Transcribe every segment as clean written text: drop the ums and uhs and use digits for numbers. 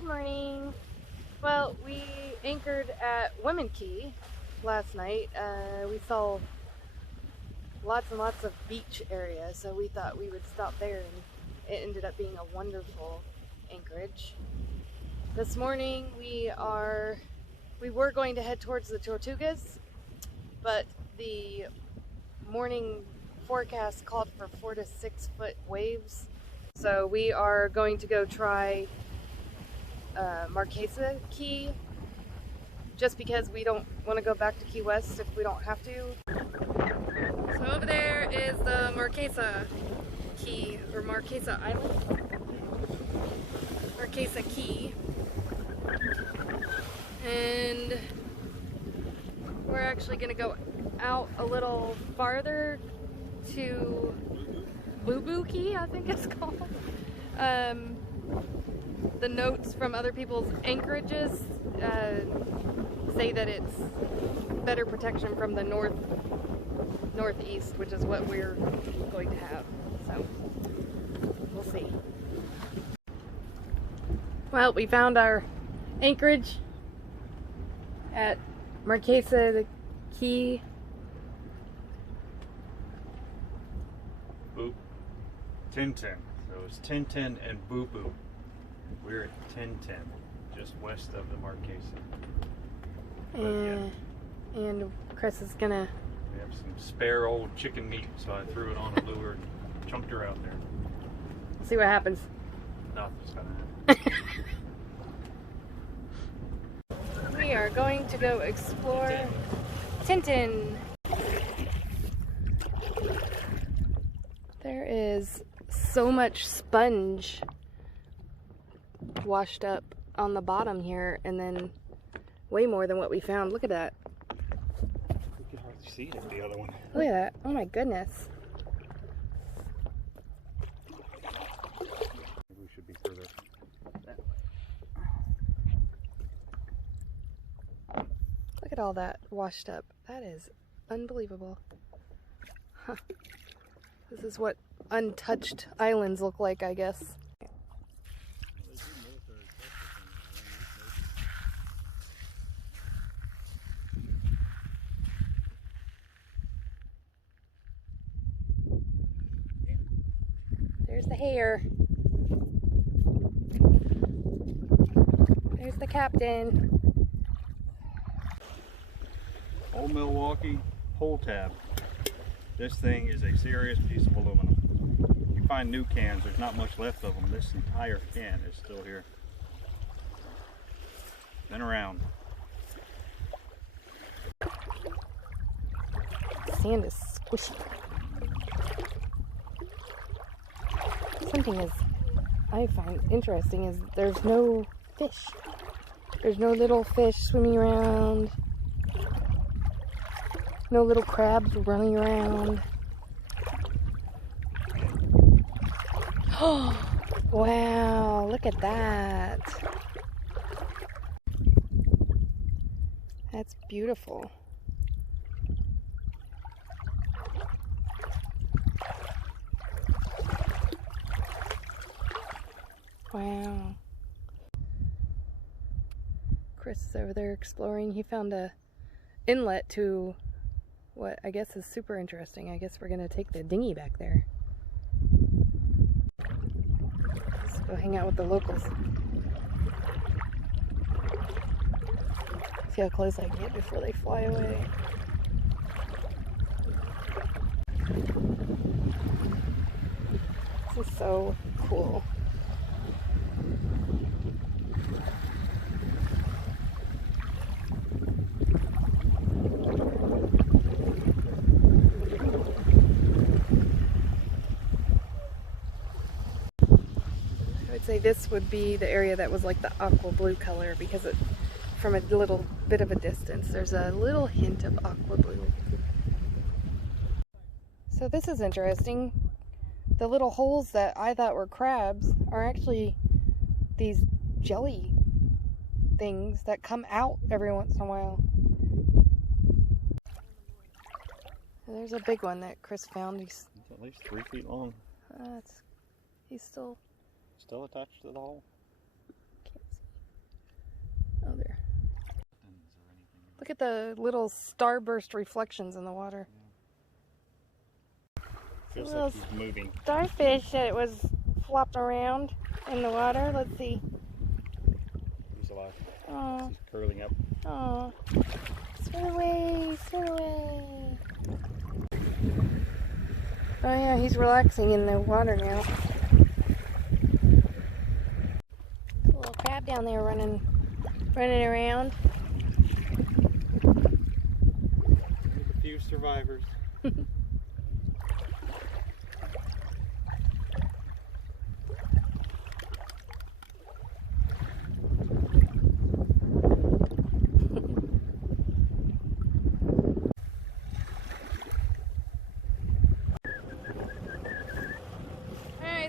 Good morning. Well, we anchored at Women Key last night. We saw lots and lots of beach area, so we thought we would stop there, and it ended up being a wonderful anchorage. This morning we were going to head towards the Tortugas, but the morning forecast called for 4 to 6 foot waves, so we are going to go try Marquesa Key, just because we don't want to go back to Key West if we don't have to. So over there is the Marquesa Key, or Marquesa Island. Marquesa Key. And we're actually going to go out a little farther to Boo Boo Key, I think it's called. The notes from other people's anchorages say that it's better protection from the northeast, which is what we're going to have. So we'll see. Well, we found our anchorage at Marquesa Key. Boop. 1010. So it's 1010 and Boo Boo. We're at 1010, just west of the Marquesa. And Chris is gonna... We have some spare old chicken meat, so I threw it on a lure and chunked her out there. See what happens. Nothing's gonna happen. We are going to go explore Tintin. There is so much sponge washed up on the bottom here, and then way more than what we found. Look at that. You can hardly see it in the other one. Look at that. Oh my goodness. Maybe we should be further that way. Look at all that washed up. That is unbelievable. Huh. This is what untouched islands look like, I guess. There's the Hare. There's the captain. Old Milwaukee pull tab. This thing is a serious piece of aluminum. You find new cans, there's not much left of them. This entire can is still here. Been around. Sand is squishy. Something I find interesting is there's no fish. There's no little fish swimming around. No little crabs running around. Oh, wow, look at that. That's beautiful. Wow. Chris is over there exploring. He found a inlet to what I guess is super interesting. I guess we're gonna take the dinghy back there. Let's go hang out with the locals. See how close I can get before they fly away. This is so cool. Say this would be the area that was like the aqua blue color, because it, from a little bit of a distance, there's a little hint of aqua blue. So this is interesting. The little holes that I thought were crabs are actually these jelly things that come out every once in a while. There's a big one that Chris found. He's at least 3 feet long. He's still attached to the hole? Can't see. Look at the little starburst reflections in the water. Feels like he's moving. Starfish that was flopping around in the water. Let's see. He's alive. Oh. He's curling up. Oh. Swim away, swim away. Oh yeah, he's relaxing in the water now. A little crab down there running around. There's a few survivors.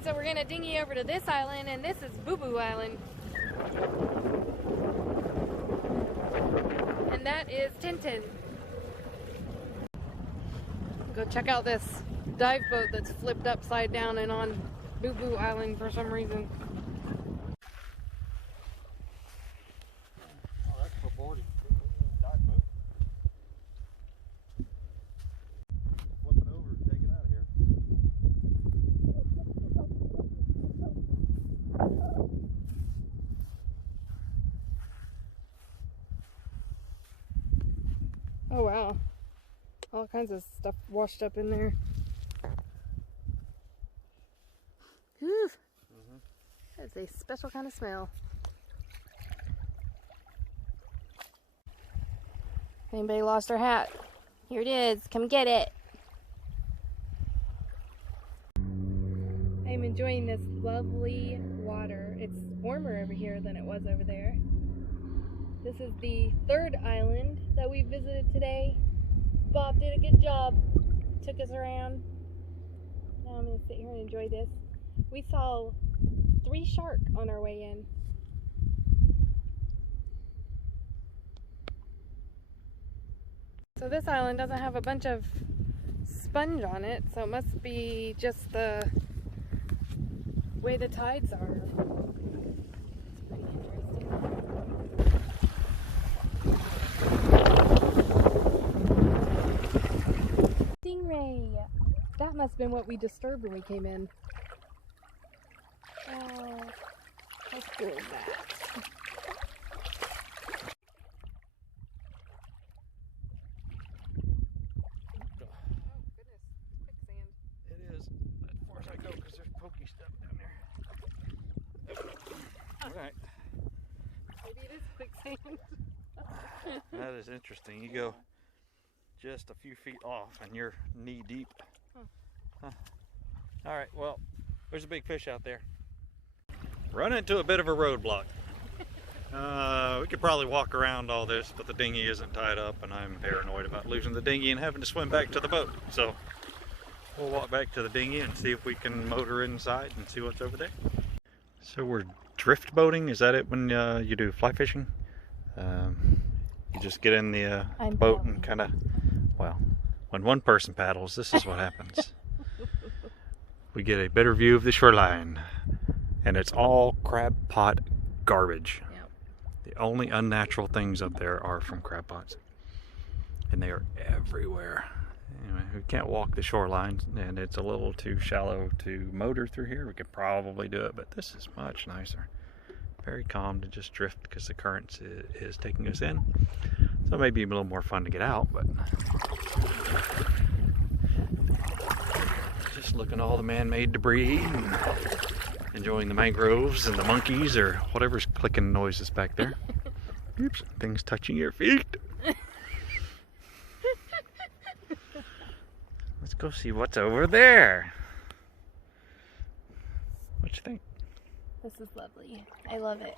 So we're gonna dinghy over to this island, and this is Boo Boo Island. And that is Tintin. Go check out this dive boat that's flipped upside down and on Boo Boo Island for some reason. Oh, that's for boarding. Dive boat. Flip it over and take it out of here. Oh wow. All kinds of stuff washed up in there. Whew. That's a special kind of smell. Anybody lost their hat? Here it is. Come get it. I'm enjoying this lovely water. It's warmer over here than it was over there. This is the third island that we visited today. Bob did a good job. Took us around. Now I'm going to sit here and enjoy this. We saw 3 sharks on our way in. So this island doesn't have a bunch of sponge on it, so it must be just the way the tides are. Stingray! That must have been what we disturbed when we came in. Oh, how cool is that? Oh goodness, quicksand. It is. As far as I go, because there's pokey stuff down there. Alright. Maybe it is quicksand. That is interesting. You go just a few feet off and you're knee deep. Huh. Alright, well, there's a big fish out there. Run into a bit of a roadblock. We could probably walk around all this, but the dinghy isn't tied up and I'm paranoid about losing the dinghy and having to swim back to the boat. So we'll walk back to the dinghy and see if we can motor inside and see what's over there. So we're drift boating, is that it when you do fly fishing? You just get in the boat and kind of, well, when one person paddles, this is what happens. We get a better view of the shoreline, and it's all crab pot garbage. Yep. The only unnatural things up there are from crab pots, and they are everywhere. Anyway, we can't walk the shoreline, and it's a little too shallow to motor through here. We could probably do it, but this is much nicer. Very calm to just drift because the current is taking us in. So it may be a little more fun to get out, but just looking at all the man-made debris and enjoying the mangroves and the monkeys or whatever's clicking noises back there. Oops, things touching your feet. Let's go see what's over there. What you think? This is lovely. I love it.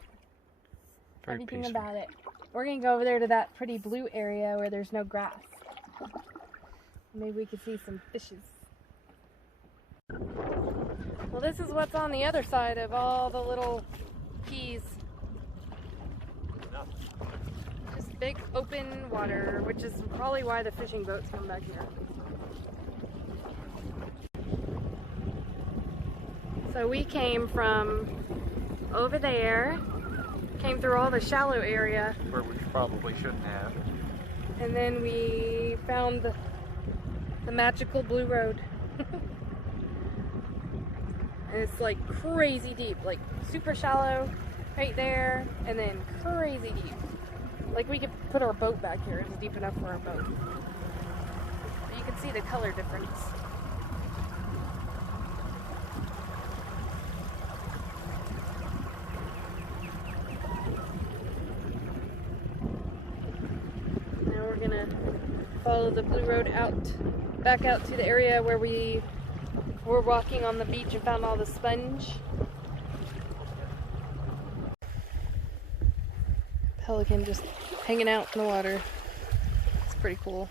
Very Everything peaceful. about it. We're going to go over there to that pretty blue area where there's no grass. Maybe we could see some fishes. Well, this is what's on the other side of all the little keys. Just big open water, which is probably why the fishing boats come back here. So we came from over there, came through all the shallow area. Where we probably shouldn't have. And then we found the magical blue road. And it's like crazy deep, like super shallow right there, and then crazy deep. Like we could put our boat back here. It's deep enough for our boat. But you can see the color difference. Now we're gonna follow the blue road back out to the area where we were walking on the beach and found all the sponge. Pelican just hanging out in the water. It's pretty cool.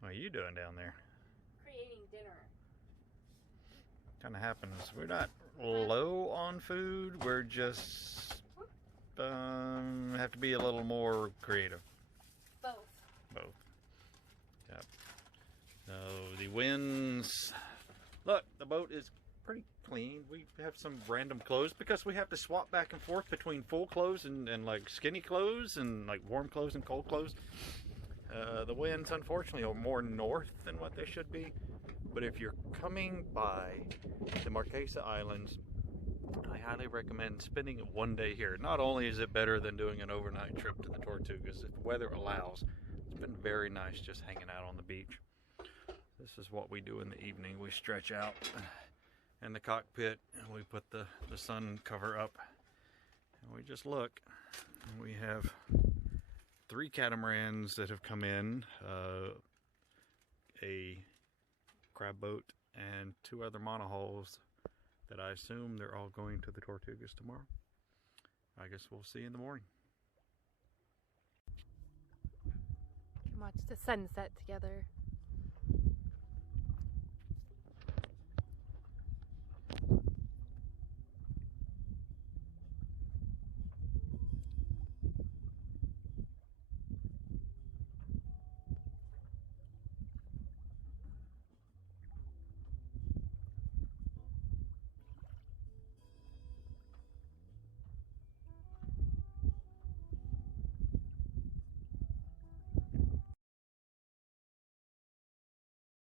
What are you doing down there? Creating dinner. Kind of happens. We're not low on food. We're just have to be a little more creative. Both. Yep. So the winds. Look, the boat is pretty clean. We have some random clothes because we have to swap back and forth between full clothes and like skinny clothes and like warm clothes and cold clothes. The winds, unfortunately, are more north than what they should be. But if you're coming by the Marquesa Islands, I highly recommend spending one day here. Not only is it better than doing an overnight trip to the Tortugas, if the weather allows, it's been very nice just hanging out on the beach. This is what we do in the evening. We stretch out in the cockpit and we put the sun cover up and we just look. And we have 3 catamarans that have come in, a crab boat, and 2 other monohulls that I assume they're all going to the Tortugas tomorrow. I guess we'll see in the morning. Watch the sunset together.